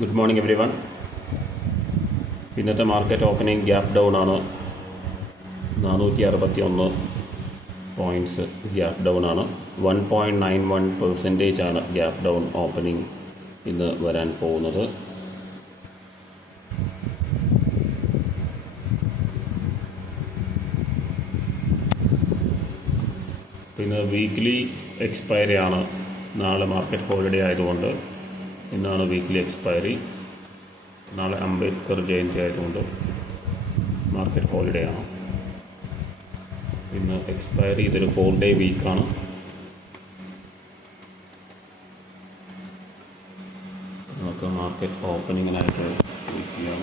Good morning every one. ഇന്നത്തെ market opening gap down ആണ്. 461 points gap down ആണ്. 1.91% ആണ് ഗ്യാപ്പ് ഡൗൺ ഓപ്പണിംഗ് ഇന്ന് വരാൻ പോകുന്നത്. പിന്നെ വീക്ക്ലി എക്സ്പയറി ആണ്. നാളെ മാർക്കറ്റ് ഹോളിഡേ ആയതുകൊണ്ട് ഇന്നാണ് വീക്ക്ലി എക്സ്പയറി. നാളെ അംബേദ്കർ ജയന്തി ആയതുകൊണ്ട് മാർക്കറ്റ് ഹോളിഡേ ആണ്. ഇന്ന് എക്സ്പയറി. ഇതൊരു 4-day വീക്കാണ്. നമുക്ക് മാർക്കറ്റ് ഓപ്പണിങ്ങിനായിട്ട് വെയിറ്റ് ചെയ്യാം.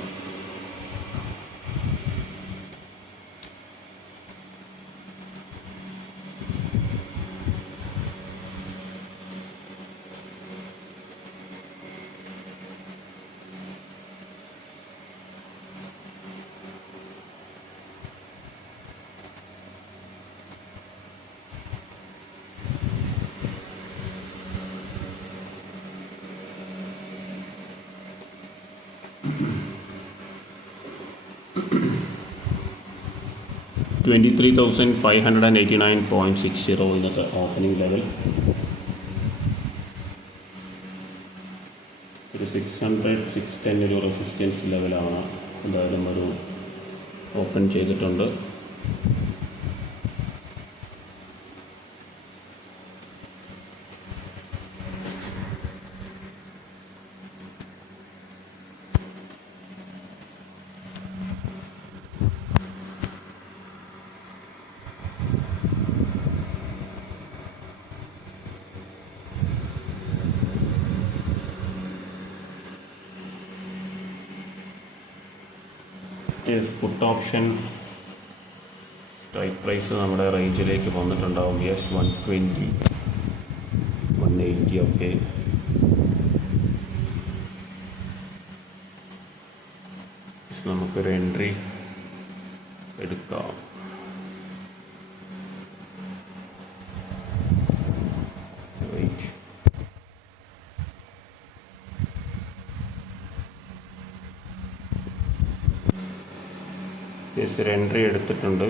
$23,589.60 ഇന്നത്തെ ഓപ്പണിംഗ് ലെവൽ. ഒരു 600-610 ഒരു റെസിസ്റ്റൻസ് ലെവലാണ്. എന്തായാലും ഒരു ഓപ്പൺ ചെയ്തിട്ടുണ്ട്. പുട്ട് ഓപ്ഷൻ സ്ട്രൈക്ക് പ്രൈസ് നമ്മുടെ റേഞ്ചിലേക്ക് വന്നിട്ടുണ്ടാവും. 120, 180 ഒക്കെ. നമുക്കൊരു എൻട്രി എടുക്കാം. ഒരു എൻട്രി എടുത്തിട്ടുണ്ട്.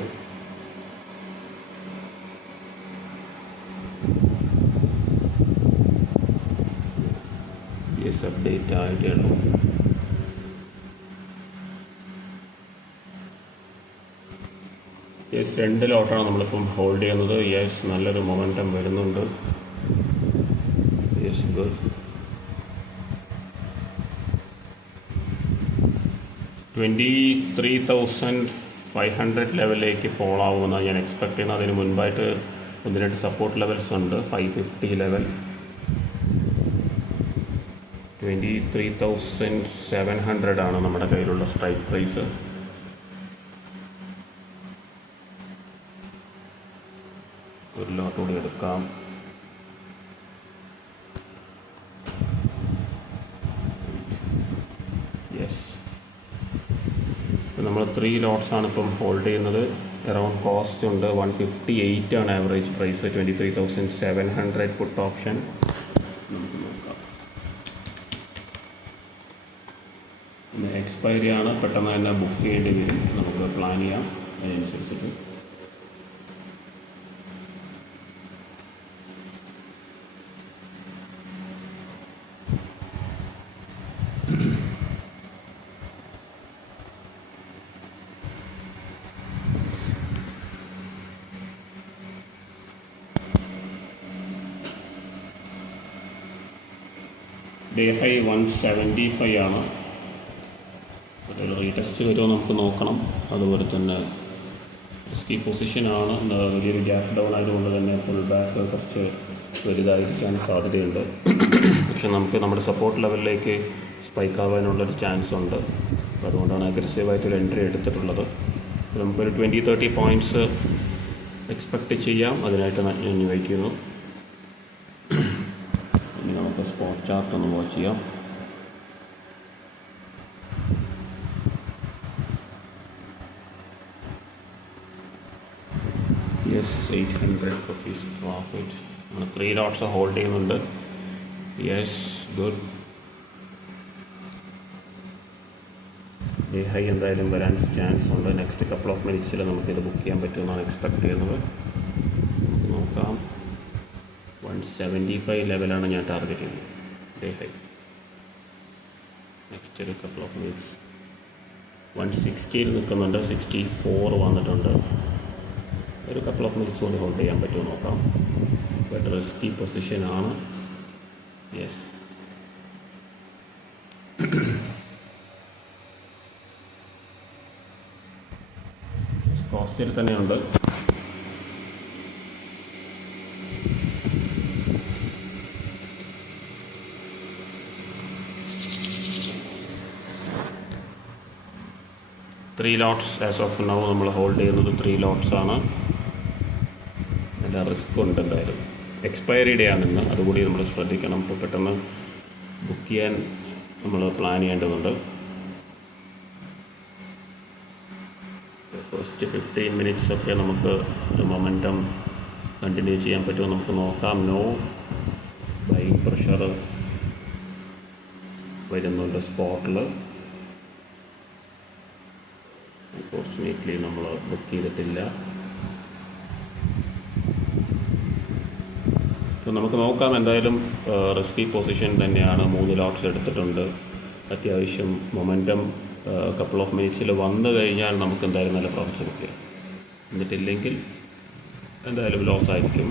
അപ്ഡേറ്റ് ആയിട്ടേ ഉള്ളൂ. രണ്ട് ലോട്ടാണ് നമ്മളിപ്പം ഹോൾഡ് ചെയ്യുന്നത്. നല്ലൊരു മൊമെൻറ്റം വരുന്നുണ്ട്. ഗുഡ്. 23,500 ലെവലിലേക്ക് ഫോളോ ആവുമെന്നാണ് ഞാൻ എക്സ്പെക്ട് ചെയ്യുന്നത്. അതിന് മുൻപായിട്ട് 1-2 സപ്പോർട്ട് ലെവൽസ് ഉണ്ട്. 550 ലെവൽ, 23,700 ആണ് നമ്മുടെ കയ്യിലുള്ള സ്ട്രൈക്ക് പ്രൈസ്. ഒരു ലോട്ട് കൂടി എടുക്കാം. നമ്മൾ 3 ലോട്ട്സാണ് ഇപ്പം ഹോൾഡ് ചെയ്യുന്നത്. അറൗണ്ട് കോസ്റ്റ് ഉണ്ട് 158 ആണ് ആവറേജ് പ്രൈസ്. 23,700 പുട്ട് ഓപ്ഷൻ. നമുക്ക് നോക്കാം. പിന്നെ എക്സ്പയറി ആണ്. പെട്ടെന്ന് തന്നെ ബുക്ക് ചെയ്യേണ്ടി വരും. നമുക്ക് പ്ലാൻ ചെയ്യാം അതിനനുസരിച്ചിട്ട്. ഡേ ഹൈ 175 ആണ്. ഒരു റീടെസ്റ്റ് വരുമോ നമുക്ക് നോക്കണം. അതുപോലെ തന്നെ റിസ്കി പൊസിഷനാണ്. വലിയൊരു ഗ്യാപ്പ് ഡൗൺ ആയതുകൊണ്ട് തന്നെ പുൾ ബാക്ക് കുറച്ച് വലുതായിരിക്കാൻ സാധ്യതയുണ്ട്. പക്ഷെ നമുക്ക് നമ്മുടെ സപ്പോർട്ട് ലെവലിലേക്ക് സ്പൈക്ക് ആവാനുള്ളൊരു ചാൻസ് ഉണ്ട്. അപ്പോൾ അതുകൊണ്ടാണ് അഗ്രസീവായിട്ടൊരു എൻട്രി എടുത്തിട്ടുള്ളത്. നമുക്കൊരു 20-30 പോയിൻറ്റ്സ് എക്സ്പെക്റ്റ് ചെയ്യാം. അതിനായിട്ട് ഞാൻ വെയിറ്റ് ചെയ്യുന്നു. നമുക്ക് സ്പോട്ട് ചാർട്ട് ഒന്ന് വാച്ച് ചെയ്യാം. $800 profit. 3 lots ഹോൾഡ് ചെയ്യുന്നുണ്ട്. Yes, good. ഡേ ഹൈ എന്തായാലും വരാൻ ചാൻസ് ഉണ്ട്. നെക്സ്റ്റ് കപ്പിൾ ഓഫ് മിനിറ്റ്സിൽ നമുക്കിത് ബുക്ക് ചെയ്യാൻ പറ്റുമെന്നാണ് എക്സ്പെക്ട് ചെയ്യുന്നത്. നമുക്ക് നോക്കാം. 175 ലെവലാണ് ഞാൻ ടാർഗറ്റ് ചെയ്യുന്നത് ഡേ ഹൈ. നെക്സ്റ്റ് ഒരു കപ്പിൾ ഓഫ് മിനിറ്റ്സ് 160 നിൽക്കുന്നുണ്ട്. 64 വന്നിട്ടുണ്ട്. ഒരു കപ്പിൾ ഓഫ് മിനിറ്റ്സ് കൊണ്ട് ഹോൾഡ് ചെയ്യാൻ പറ്റുമോ നോക്കാം. ബട്ട് റിസ്കി പൊസിഷനാണ്. യെസ്, കോസ്റ്റിൽ തന്നെയുണ്ട്. Three lots as of now നമ്മൾ ഹോൾഡ് ചെയ്യുന്നത് 3 ലോട്ട്സ് ആണ്. നല്ല റിസ്ക് ഉണ്ട് എന്തായാലും. എക്സ്പയറി ഡേ ആണെന്ന് അതുകൂടി നമ്മൾ ശ്രദ്ധിക്കണം. ഇപ്പോൾ പെട്ടെന്ന് ബുക്ക് ചെയ്യാൻ നമ്മൾ പ്ലാൻ ചെയ്യേണ്ടതുണ്ട്. ഫസ്റ്റ് 15 മിനിറ്റ്സ് ഒക്കെ നമുക്ക് മൊമെൻറ്റം കണ്ടിന്യൂ ചെയ്യാൻ പറ്റുമോ നമുക്ക് നോക്കാം. നോ, ബൈയിങ് പ്രഷർ വരുന്നുണ്ട് സ്പോട്ടിൽ. അൺഫോർച്ചുനേറ്റ്ലി നമ്മൾ ബുക്ക് ചെയ്തിട്ടില്ല. അപ്പോൾ നമുക്ക് നോക്കാം. എന്തായാലും റിസ്കി പൊസിഷൻ തന്നെയാണ്. 3 ലോട്ട്സ് എടുത്തിട്ടുണ്ട്. അത്യാവശ്യം മൊമെൻറ്റം കപ്പിൾ ഓഫ് മിനിറ്റ്സിൽ വന്നു കഴിഞ്ഞാൽ നമുക്ക് എന്തായാലും നല്ല പ്രോഫിറ്റ്സ് ബുക്ക് ചെയ്യാം. എന്നിട്ടില്ലെങ്കിൽ എന്തായാലും ലോസ് ആയിരിക്കും.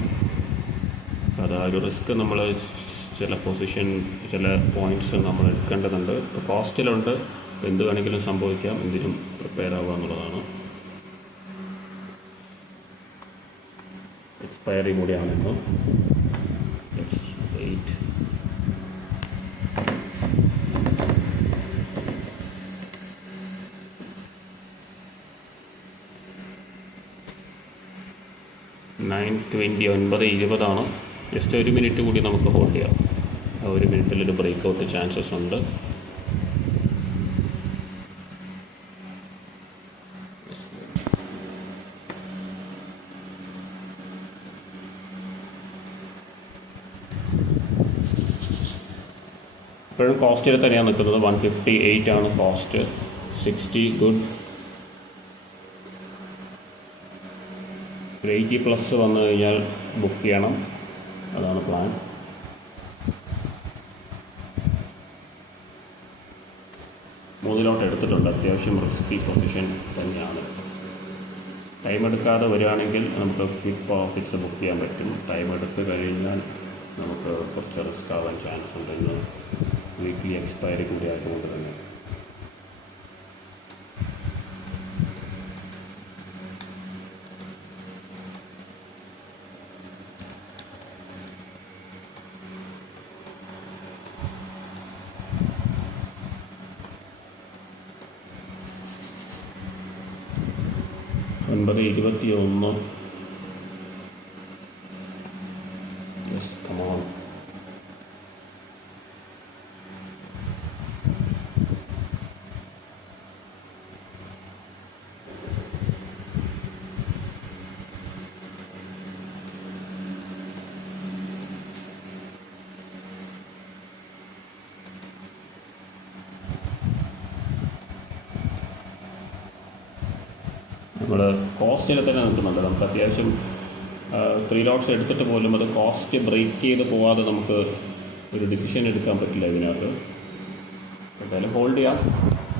അതാ ഒരു റിസ്ക്. നമ്മൾ ചില പൊസിഷൻ, ചില പോയിൻറ്റ്സ് നമ്മൾ എടുക്കേണ്ടതുണ്ട്. ഇപ്പോൾ കോസ്റ്റിലുണ്ട്. എന്ത് വേണമെങ്കിലും സംഭവിക്കാം. എന്തിനും പ്രിപ്പയർ ആവുക എന്നുള്ളതാണ്. എക്സ്പയറി കൂടിയാണെന്ന്. Let's wait. $9.29 ജസ്റ്റ് 1 മിനിറ്റ് കൂടി നമുക്ക് ഹോൾഡ് ചെയ്യാം. ആ 1 മിനിറ്റിലൊരു ബ്രേക്ക് ഔട്ട് ചാൻസസ് ഉണ്ട്. ഇപ്പോഴും കോസ്റ്റിൽ തന്നെയാണ് നിൽക്കുന്നത്. 158 ആണ് കോസ്റ്റ്. 60 ഗുഡ്. 80+ വന്നു കഴിഞ്ഞാൽ ബുക്ക് ചെയ്യണം. അതാണ് പ്ലാൻ. മൂന്നിലോട്ട് എടുത്തിട്ടുണ്ട്. അത്യാവശ്യം റിസ്കി പൊസിഷൻ തന്നെയാണ്. ടൈം എടുക്കാതെ വരികയാണെങ്കിൽ നമുക്ക് ക്വിക്ക് പ്രോഫിറ്റ്സ് ബുക്ക് ചെയ്യാൻ പറ്റും. ടൈം എടുത്ത് കഴിഞ്ഞാൽ നമുക്ക് കുറച്ച് റിസ്ക് ആവാൻ ചാൻസ് ഉണ്ട്. ഇന്ന് വീക്ക്ലി എക്സ്പയറി കൂടി ആയതുകൊണ്ട് തന്നെ. $9.21. Yes, come on. നമ്മൾ കോസ്റ്റിൽ തന്നെ നിൽക്കുന്നുണ്ട്. നമുക്ക് അത്യാവശ്യം 3 ലോട്ട്സ് എടുത്തിട്ട് പോലും അത് കോസ്റ്റ് ബ്രേക്ക് ചെയ്ത് പോവാതെ നമുക്ക് ഒരു ഡിസിഷൻ എടുക്കാൻ പറ്റില്ല ഇതിനകത്ത്. എന്തായാലും ഹോൾഡ് ചെയ്യാം.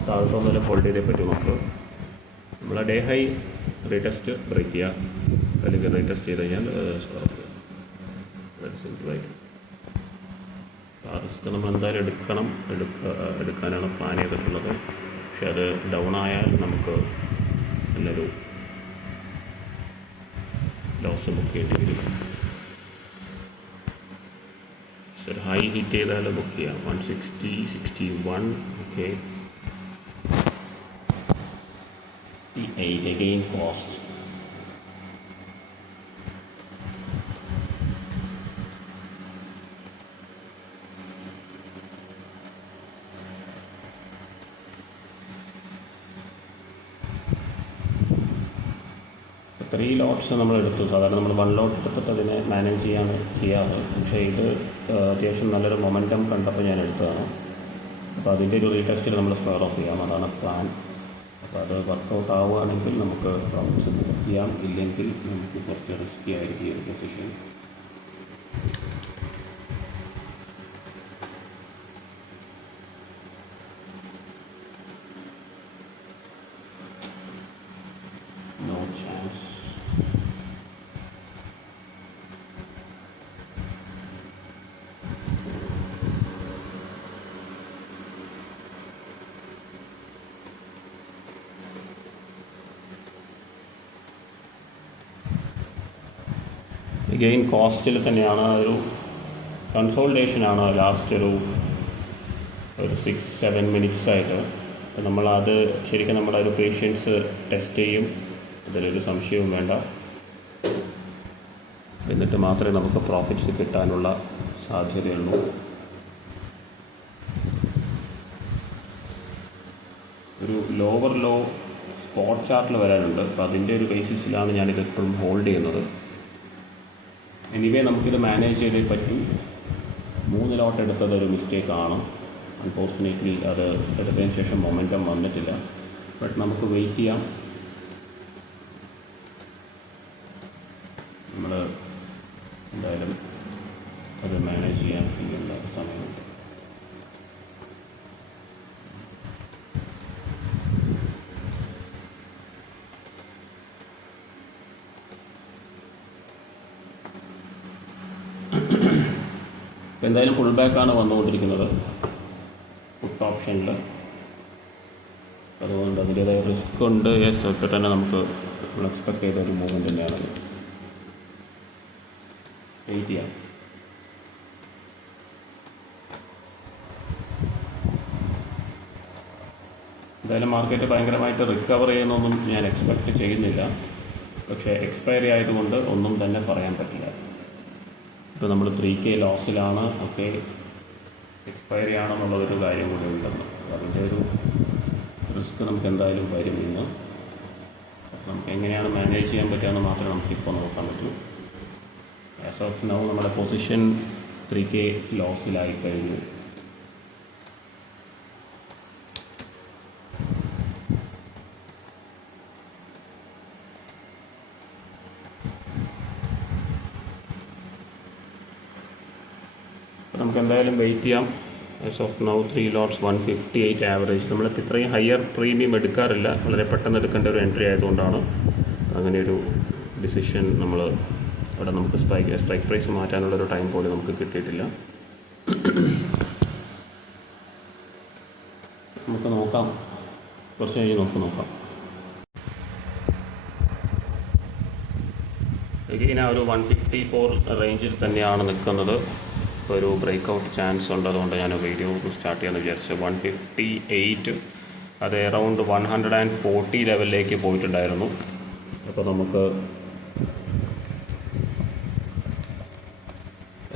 താഴത്തോന്നേലും ഹോൾഡ് ചെയ്തേ പറ്റും നമുക്ക്. നമ്മൾ ഡേ ഹൈ റീടെസ്റ്റ് ബ്രേക്ക് ചെയ്യുക, അല്ലെങ്കിൽ റീടെസ്റ്റ് ചെയ്ത് കഴിഞ്ഞാൽ സ്കോർ ഓഫ് ചെയ്യുക. വളരെ സിമ്പിളായിട്ട്. ആ റിസ്ക് നമ്മൾ എന്തായാലും എടുക്കാനാണ് പ്ലാൻ ചെയ്തിട്ടുള്ളത്. പക്ഷെ അത് ഡൗൺ ആയാൽ നമുക്ക് നല്ലൊരു ലോസ് ബുക്ക് ചെയ്യേണ്ടി വരും. സർ ഹൈ ഹിറ്റ് ചെയ്താൽ ബുക്ക് ചെയ്യാം. 160, 61. Okay, 8 again cost. Three lots നമ്മൾ എടുത്തു. സാധാരണ നമ്മൾ 1 ലോട്ട് എടുത്തിട്ട് അതിനെ മാനേജ് ചെയ്യാറ്. പക്ഷേ ഇത് അത്യാവശ്യം നല്ലൊരു മൊമെൻറ്റം കണ്ടപ്പോൾ ഞാൻ എടുത്തതാണ്. അപ്പോൾ അതിൻ്റെ ഒരു റീടെസ്റ്റിൽ നമ്മൾ സ്ക്വയർ ഓഫ് ചെയ്യാം. അതാണ് പ്ലാൻ. അപ്പോൾ അത് വർക്കൗട്ട് ആവുകയാണെങ്കിൽ നമുക്ക് പ്രോഫിറ്റ്സ് ബുക്ക് ചെയ്യാം, ഇല്ലെങ്കിൽ നമുക്ക് കുറച്ച് റിസ്കി ആയിരിക്കും ഈ ഒരു പൊസിഷൻ. No chance. ഗെയിൻ കോസ്റ്റിൽ തന്നെയാണ്, ഒരു കൺസോൾട്ടേഷനാണ് ലാസ്റ്റ് ഒരു 6-7 മിനിറ്റ്സ് ആയിട്ട്. നമ്മളത് ശരിക്കും നമ്മുടെ ഒരു പേഷ്യൻസ് ടെസ്റ്റ് ചെയ്യും, അതിലൊരു സംശയവും വേണ്ട. എന്നിട്ട് മാത്രമേ നമുക്ക് പ്രോഫിറ്റ്സ് കിട്ടാനുള്ള സാധ്യതയുള്ളൂ. ഒരു ലോവർ ലോ സ്പോട്ട് ചാർട്ടിൽ വരാനുണ്ട്, അപ്പോൾ അതിൻ്റെ ഒരു ബേസിസിലാണ് ഞാനിത് എപ്പോഴും ഹോൾഡ് ചെയ്യുന്നത്. എനിവേ നമുക്കിത് മാനേജ് ചെയ്തേ പറ്റും. 3 ലോട്ട് എടുത്തത് ഒരു മിസ്റ്റേക്കാണ്. അൺഫോർച്ചുനേറ്റ്ലി അത് എടുത്തതിന് ശേഷം മൊമെൻറ്റം വന്നിട്ടില്ല. ബട്ട് നമുക്ക് വെയിറ്റ് ചെയ്യാം. നമ്മൾ എന്തായാലും അത് മാനേജ് ചെയ്യാൻ ഇനിയുള്ള സമയമുണ്ട്. അപ്പോൾ എന്തായാലും പുൾ ബാക്കാണ് വന്നുകൊണ്ടിരിക്കുന്നത് പുട്ട് ഓപ്ഷനിൽ. അതുകൊണ്ട് അതിൻ്റേതായ റിസ്ക് ഉണ്ട്. യെസ്, ഇപ്പോൾ തന്നെ നമുക്ക് എക്സ്പെക്ട് ചെയ്ത ഒരു മൂവ്മെൻറ്റ് തന്നെയാണത്. വെയിറ്റ് ചെയ്യാം. എന്തായാലും മാർക്കറ്റ് ഭയങ്കരമായിട്ട് റിക്കവർ ചെയ്യുന്നൊന്നും ഞാൻ എക്സ്പെക്റ്റ് ചെയ്യുന്നില്ല. പക്ഷേ എക്സ്പയറി ആയതുകൊണ്ട് ഒന്നും തന്നെ പറയാൻ പറ്റില്ല. ഇപ്പോൾ നമ്മൾ 3K ലോസിലാണ്. ഒക്കെ എക്സ്പയറി ആണെന്നുള്ളതൊരു കാര്യം കൂടി ഉണ്ടെന്ന്. അതിൻ്റെ ഒരു റിസ്ക് നമുക്ക് എന്തായാലും വരും ഇന്ന്. നമുക്ക് എങ്ങനെയാണ് മാനേജ് ചെയ്യാൻ പറ്റുകയെന്ന് മാത്രമേ നമുക്കിപ്പോൾ നോക്കാൻ പറ്റൂ. ആസ് ഓഫ് നൗ നമ്മുടെ പൊസിഷൻ 3K ലോസിലായി കഴിഞ്ഞു. നമുക്ക് എന്തായാലും വെയിറ്റ് ചെയ്യാം. As of now 3 lots 158 average. നമ്മളിപ്പോൾ ഇത്രയും ഹയർ പ്രീമിയം എടുക്കാറില്ല, വളരെ പെട്ടെന്ന് എടുക്കേണ്ട ഒരു എൻട്രി ആയതുകൊണ്ടാണ് അങ്ങനെയൊരു ഡിസിഷൻ. നമ്മൾ അവിടെ നമുക്ക് സ്ട്രൈക്ക് പ്രൈസ് മാറ്റാനുള്ളൊരു ടൈം പോലും നമുക്ക് കിട്ടിയിട്ടില്ല. നമുക്ക് നോക്കാം, കുറച്ച് കഴിഞ്ഞ് നോക്കാം. എഗെയിൻ ആ ഒരു 154 റേഞ്ചിൽ തന്നെയാണ് നിൽക്കുന്നത്. ഇപ്പോൾ ഒരു ബ്രേക്ക് ചാൻസ് ഉണ്ട്, അതുകൊണ്ട് ഞാൻ വീഡിയോ സ്റ്റാർട്ട് ചെയ്യാമെന്ന് വിചാരിച്ചു. 158 അത് അറൗണ്ട് 140 ലെവലിലേക്ക് പോയിട്ടുണ്ടായിരുന്നു. അപ്പോൾ നമുക്ക്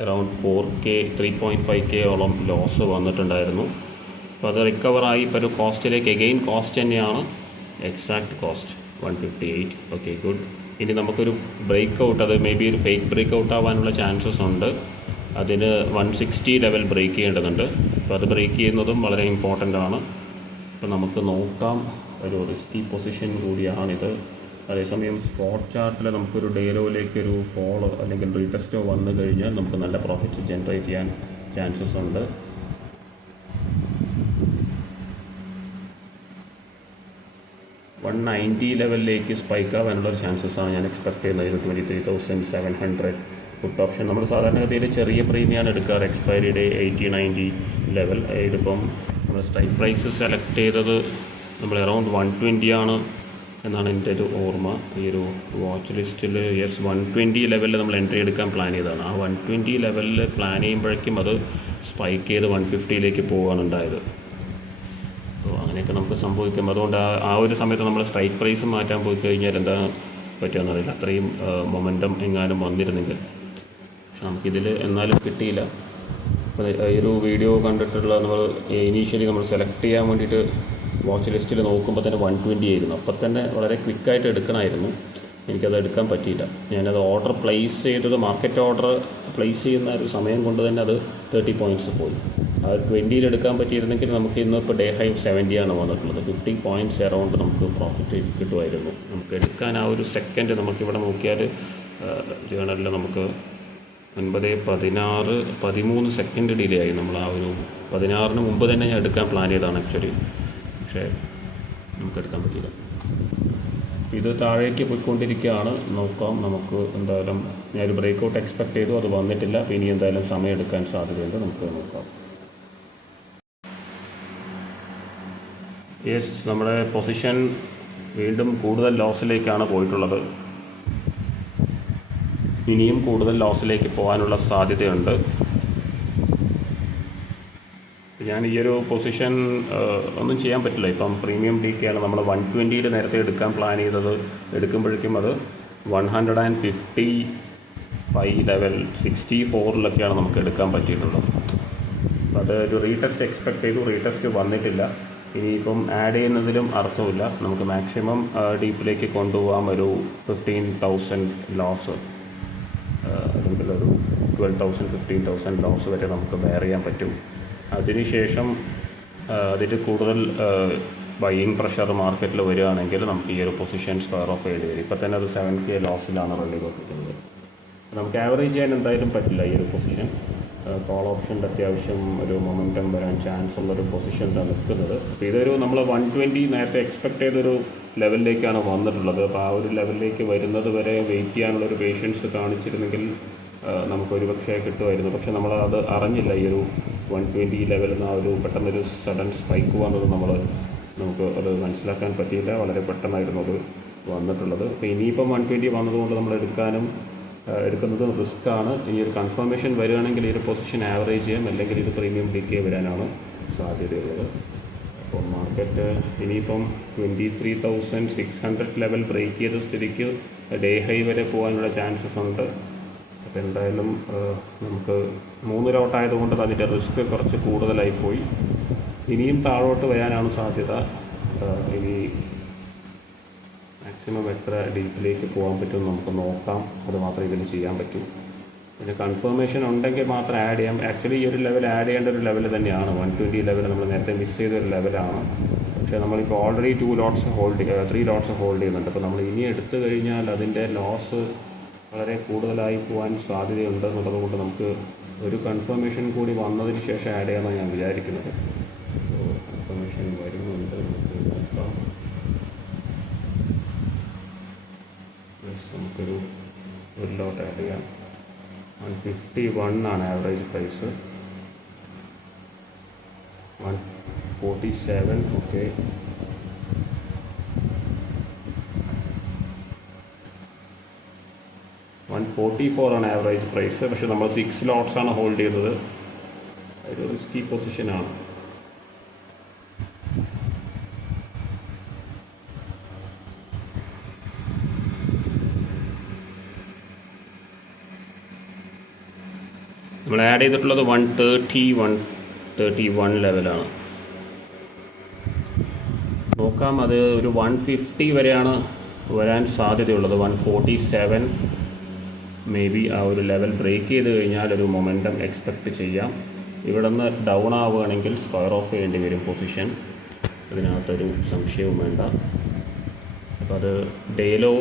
അറൗണ്ട് 4K 3.5K ഓളം ലോസ് വന്നിട്ടുണ്ടായിരുന്നു. അപ്പോൾ അത് റിക്കവറായി ഇപ്പോൾ ഒരു കോസ്റ്റിലേക്ക് എഗെയിൻ കോസ്റ്റ് തന്നെയാണ്, എക്സാക്ട് കോസ്റ്റ് 158. Okay, good. ഇനി നമുക്കൊരു ബ്രേക്ക് ഔട്ട്, അത് മേ ബി ഒരു ഫേക്ക് ബ്രേക്ക് ഔട്ട് ആവാനുള്ള ചാൻസസ് ഉണ്ട്. അതിന് 160 ലെവൽ ബ്രേക്ക് ചെയ്യേണ്ടതുണ്ട്. അപ്പോൾ അത് ബ്രേക്ക് ചെയ്യുന്നതും വളരെ ഇമ്പോർട്ടൻ്റ് ആണ്. അപ്പോൾ നമുക്ക് നോക്കാം. ഒരു റിസ്കി പൊസിഷൻ കൂടിയാണിത്. അതേസമയം സ്പോട്ട് ചാർട്ടിൽ നമുക്കൊരു ഡേ ലോയിലേക്കൊരു ഫോളോ അല്ലെങ്കിൽ റീടെസ്റ്റോ വന്നു കഴിഞ്ഞാൽ നമുക്ക് നല്ല പ്രോഫിറ്റ്സ് ജനറേറ്റ് ചെയ്യാൻ ചാൻസസ് ഉണ്ട്. $190 ലെവലിലേക്ക് സ്പൈക്ക് ആവാനുള്ളൊരു ചാൻസസാണ് ഞാൻ എക്സ്പെക്ട് ചെയ്യുന്നത്. 23,700 പുട്ട് ഓപ്ഷൻ. നമ്മൾ സാധാരണഗതിയിൽ ചെറിയ പ്രീമിയമാണ് എടുക്കാറ്, എക്സ്പയറി ഡേ 80-90 ലെവൽ. ഇതിപ്പം നമ്മൾ സ്ട്രൈക്ക് പ്രൈസ് സെലക്ട് ചെയ്തത് നമ്മൾ അറൗണ്ട് 120 ആണ് എന്നാണ് എൻ്റെ ഒരു ഓർമ്മ. ഈ ഒരു വാച്ച് ലിസ്റ്റിൽ 120 ലെവലിൽ നമ്മൾ എൻട്രി എടുക്കാൻ പ്ലാൻ ചെയ്തതാണ്. ആ 120 ലെവലിൽ പ്ലാൻ ചെയ്യുമ്പോഴേക്കും അത് സ്പൈക്ക് ചെയ്ത് 150ലേക്ക് പോവുകയാണ് ഉണ്ടായത്. അപ്പോൾ അങ്ങനെയൊക്കെ നമുക്ക് സംഭവിക്കും. അതുകൊണ്ട് ആ ഒരു സമയത്ത് നമ്മൾ സ്ട്രൈക്ക് പ്രൈസ് മാറ്റാൻ പോയി കഴിഞ്ഞാൽ എന്താ പറ്റുകയെന്നറിയില്ല. അത്രയും മൊമെൻറ്റം എങ്ങാനും വന്നിരുന്നെങ്കിൽ. പക്ഷെ നമുക്കിതിൽ എന്നാലും കിട്ടിയില്ല. അപ്പോൾ ഈ ഒരു വീഡിയോ കണ്ടിട്ടുള്ള നമ്മൾ ഇനീഷ്യലി നമ്മൾ സെലക്ട് ചെയ്യാൻ വേണ്ടിയിട്ട് വാച്ച് ലിസ്റ്റിൽ നോക്കുമ്പോൾ തന്നെ 120 ആയിരുന്നു. അപ്പം തന്നെ വളരെ ക്വിക്കായിട്ട് എടുക്കണമായിരുന്നു. എനിക്കത് എടുക്കാൻ പറ്റിയില്ല. ഞാനത് ഓർഡർ പ്ലേസ് ചെയ്തത്, മാർക്കറ്റ് ഓർഡർ പ്ലേസ് ചെയ്യുന്ന ഒരു സമയം കൊണ്ട് തന്നെ അത് 30 പോയിൻറ്റ്സ് പോയി. ആ 20 എടുക്കാൻ പറ്റിയിരുന്നെങ്കിൽ നമുക്ക് ഇന്നിപ്പോൾ ഡേ ഹൈ 70 ആണ് വന്നിട്ടുള്ളത്. 50 പോയിൻറ്റ്സ് അറൗണ്ട് നമുക്ക് പ്രോഫിറ്റ് കിട്ടുമായിരുന്നു. നമുക്ക് എടുക്കാൻ ആ ഒരു സെക്കൻഡ് നമുക്കിവിടെ നോക്കിയാൽ ജേണലിൽ നമുക്ക് 9, 16, 13 സെക്കൻഡ് ഡിലേ ആയി. നമ്മൾ ആ ഒരു 16 മുമ്പ് തന്നെ ഞാൻ എടുക്കാൻ പ്ലാൻ ചെയ്തതാണ് ആക്ച്വലി, പക്ഷേ നമുക്ക് എടുക്കാൻ പറ്റിയില്ല. ഇത് താഴേക്ക് പോയിക്കൊണ്ടിരിക്കുകയാണ്. നോക്കാം, നമുക്ക് എന്തായാലും ഞാനൊരു ബ്രേക്ക് ഔട്ട് എക്സ്പെക്ട് ചെയ്തു, അത് വന്നിട്ടില്ല. അപ്പോൾ ഇനി എന്തായാലും സമയം എടുക്കാൻ സാധ്യതയുണ്ട്, നമുക്ക് നോക്കാം. യെസ്, നമ്മുടെ പൊസിഷൻ വീണ്ടും കൂടുതൽ ലോസിലേക്കാണ് പോയിട്ടുള്ളത്. ഇനിയും കൂടുതൽ ലോസിലേക്ക് പോകാനുള്ള സാധ്യതയുണ്ട്. ഞാൻ ഈ ഒരു പൊസിഷൻ ഒന്നും ചെയ്യാൻ പറ്റില്ല. ഇപ്പം പ്രീമിയം ഡിക്കെയാണ് നമ്മൾ 120 നേരത്തെ എടുക്കാൻ പ്ലാൻ ചെയ്തത്. എടുക്കുമ്പോഴേക്കും അത് 155 ലെവൽ 64 നമുക്ക് എടുക്കാൻ പറ്റിയിട്ടുള്ളത്. അപ്പോൾ അത് ഒരു റീടെസ്റ്റ് എക്സ്പെക്ട് ചെയ്തു, റീടെസ്റ്റ് വന്നിട്ടില്ല. ഇനിയിപ്പം ആഡ് ചെയ്യുന്നതിലും അർത്ഥമില്ല. നമുക്ക് മാക്സിമം ഡീപ്പിലേക്ക് കൊണ്ടുപോകാം. ഒരു 15,000 ലോസ് അല്ലെങ്കിൽ ഒരു 12,000 15,000 ലോസ് വരെ നമുക്ക് ബെയർ ചെയ്യാൻ പറ്റും. അതിനുശേഷം അതിൽ കൂടുതൽ ബൈയിങ് പ്രഷർ മാർക്കറ്റിൽ വരികയാണെങ്കിൽ നമുക്ക് ഈ ഒരു പൊസിഷൻ സ്ക്വയർ ഓഫ് ചെയ്യേണ്ടി വരും. ഇപ്പോൾ തന്നെ അത് 7K ലോസിലാണ് റണ്ണി പോയിട്ടുള്ളത്. നമുക്ക് ആവറേജ് ചെയ്യാൻ എന്തായാലും പറ്റില്ല ഈ ഒരു പൊസിഷൻ. കോൾ ഓപ്ഷൻ്റെ അത്യാവശ്യം ഒരു മൊമെൻറ്റം വരാൻ ചാൻസ് ഉള്ളൊരു പൊസിഷനിലാണ് നിൽക്കുന്നത്. അപ്പോൾ ഇതൊരു നമ്മൾ 120 നേരത്തെ എക്സ്പെക്ട് ചെയ്തൊരു ലെവലിലേക്കാണ് വന്നിട്ടുള്ളത്. അപ്പോൾ ആ ഒരു ലെവലിലേക്ക് വരുന്നത് വരെ വെയിറ്റ് ചെയ്യാനുള്ളൊരു പേഷ്യൻസ് കാണിച്ചിരുന്നെങ്കിൽ നമുക്കൊരു പക്ഷേ കിട്ടുമായിരുന്നു. പക്ഷേ നമ്മൾ അത് അറിഞ്ഞില്ല. ഈ ഒരു 120 ലെവലിൽ നിന്ന് ആ ഒരു പെട്ടെന്നൊരു സഡൻ സ്പൈക്ക് വന്നത് നമുക്ക് അത് മനസ്സിലാക്കാൻ പറ്റിയില്ല. വളരെ പെട്ടെന്നായിരുന്നു അത് വന്നിട്ടുള്ളത്. അപ്പോൾ ഇനിയിപ്പം 120 വന്നതുകൊണ്ട് നമ്മൾ എടുക്കുന്നത് റിസ്ക്കാണ്. ഇനി ഒരു കൺഫർമേഷൻ വരികയാണെങ്കിൽ ഈ ഒരു പൊസിഷൻ ആവറേജ് ചെയ്യാം, അല്ലെങ്കിൽ ഇത് പ്രീമിയം ഡിക്കെ വരാനാണ് സാധ്യതയുള്ളത്. അപ്പോൾ മാർക്കറ്റ് ഇനിയിപ്പം 23,600 ലെവൽ ബ്രേക്ക് ചെയ്ത സ്ഥിതിക്ക് ഡേ ഹൈ വരെ പോകാനുള്ള ചാൻസസ് ഉണ്ട്. അപ്പോൾ എന്തായാലും നമുക്ക് 3 ലോട്ടായതുകൊണ്ട് അതിൻ്റെ റിസ്ക് കുറച്ച് കൂടുതലായിപ്പോയി. ഇനിയും താഴോട്ട് വരാനാണ് സാധ്യത. ഇനി മാക്സിമം എത്ര ഡീപ്പിലേക്ക് പോകാൻ പറ്റുമെന്ന് നമുക്ക് നോക്കാം. അത് മാത്രമേ ഇതിൽ ചെയ്യാൻ പറ്റൂ. പിന്നെ കൺഫർമേഷൻ ഉണ്ടെങ്കിൽ മാത്രം ആഡ് ചെയ്യാം. ആക്ച്വലി ഈ ഒരു ലെവൽ ആഡ് ചെയ്യേണ്ട ഒരു ലെവൽ തന്നെയാണ്. 120 ലെവൽ നമ്മൾ നേരത്തെ മിസ് ചെയ്തൊരു ലെവലാണ്. പക്ഷേ നമ്മളിപ്പോൾ ഓൾറെഡി 3 ലോട്ട്സ് ഹോൾഡ് ചെയ്യുന്നുണ്ട്. അപ്പോൾ നമ്മൾ ഇനി എടുത്തു കഴിഞ്ഞാൽ അതിൻ്റെ ലോസ് വളരെ കൂടുതലായി പോകാൻ സാധ്യതയുണ്ട് എന്നുള്ളതുകൊണ്ട് നമുക്ക് ഒരു കൺഫർമേഷൻ കൂടി വന്നതിന് ശേഷം ആഡ് ചെയ്യാമെന്നാണ് ഞാൻ വിചാരിക്കുന്നത്. സോ കൺഫർമേഷൻ വരുന്നുണ്ട്, നമുക്ക് നോക്കാം. നമുക്കൊരു ലോട്ട് ആഡ് ചെയ്യാം. 151 ആണ് ആവറേജ് പ്രൈസ്. 147 ഓക്കെ. 144 ആണ് ആവറേജ് പ്രൈസ്. പക്ഷെ നമ്മൾ 6 ലോട്ട്സ് ആണ് ഹോൾഡ് ചെയ്തത്. ഒരു റിസ്കി പൊസിഷനാണ്. നമ്മൾ ആഡ് ചെയ്തിട്ടുള്ളത് 131 ലെവലാണ്. നോക്കാം, അത് ഒരു 150 വരെയാണ് വരാൻ സാധ്യതയുള്ളത്. 147 മേ ബി ആ ഒരു ലെവൽ ബ്രേക്ക് ചെയ്ത് കഴിഞ്ഞാൽ ഒരു മൊമെൻറ്റം എക്സ്പെക്റ്റ് ചെയ്യാം. ഇവിടെ നിന്ന് ഡൗൺ ആവുകയാണെങ്കിൽ സ്ക്വയർ ഓഫ് ചെയ്യേണ്ടി വരും പൊസിഷൻ. അതിനകത്തൊരു സംശയവും വേണ്ട. അപ്പോൾ അത് ഡേലോ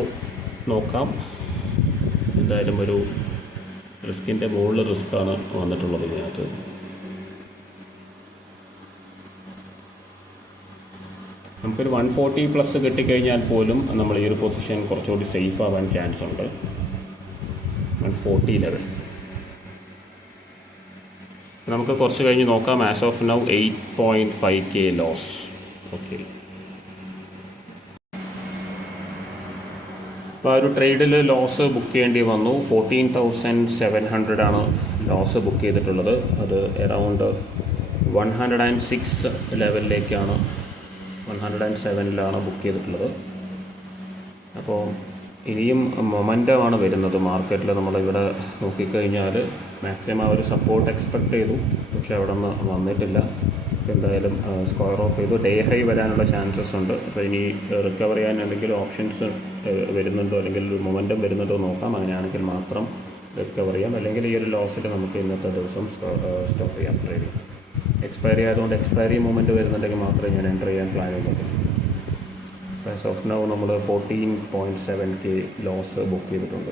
നോക്കാം. എന്തായാലും ഒരു റിസ്കിൻ്റെ മുകളിൽ റിസ്ക്കാണ് വന്നിട്ടുള്ളത് ഇതിനകത്ത്. നമുക്കൊരു 140+ കിട്ടിക്കഴിഞ്ഞാൽ പോലും നമ്മൾ ഈ ഒരു പൊസിഷൻ കുറച്ചുകൂടി സേഫ് ആവാൻ ചാൻസ് ഉണ്ട്. 140 ലെവൽ നമുക്ക് കുറച്ച് കഴിഞ്ഞ് നോക്കാം. As of now 8.5K loss. Okay, അപ്പോൾ ആ ഒരു ട്രേഡിൽ ലോസ് ബുക്ക് ചെയ്യേണ്ടി വന്നു. 14,700 ആണ് ലോസ് ബുക്ക് ചെയ്തിട്ടുള്ളത്. അത് അറൗണ്ട് 106 ലെവലിലേക്കാണ്, 107ലാണ് ബുക്ക് ചെയ്തിട്ടുള്ളത്. അപ്പോൾ ഇനിയും മൊമെൻറ്റമാണ് വരുന്നത് മാർക്കറ്റിൽ. നമ്മളിവിടെ നോക്കിക്കഴിഞ്ഞാൽ മാക്സിമം ഒരു സപ്പോർട്ട് എക്സ്പെക്റ്റ് ചെയ്തു, പക്ഷേ അവിടെ നിന്ന് വന്നിട്ടില്ല. എന്തായാലും സ്ക്വയർ ഓഫ് ചെയ്തു. ഡേ ഹൈ വരാനുള്ള ചാൻസസ് ഉണ്ട്. അപ്പോൾ ഇനി റിക്കവർ ചെയ്യാൻ എന്തെങ്കിലും ഓപ്ഷൻസ് വരുന്നുണ്ടോ, അല്ലെങ്കിൽ മൊമെൻറ്റം വരുന്നുണ്ടോ നോക്കാം. അങ്ങനെയാണെങ്കിൽ മാത്രം റിക്കവർ ചെയ്യാം. അല്ലെങ്കിൽ ഈ ഒരു ലോസിൽ നമുക്ക് ഇന്നത്തെ ദിവസം സ്റ്റോപ്പ് ചെയ്യാം ട്രേഡിങ്. എക്സ്പയറി ആയതുകൊണ്ട് എക്സ്പയറി മൂവ്മെൻറ്റ് വരുന്നുണ്ടെങ്കിൽ മാത്രമേ ഞാൻ എൻ്റർ ചെയ്യാൻ പ്ലാൻ ചെയ്യുന്നുള്ളൂ. ആസ് ഓഫ് നൗ നമ്മൾ 14.7K ലോസ് ബുക്ക് ചെയ്തിട്ടുണ്ട്.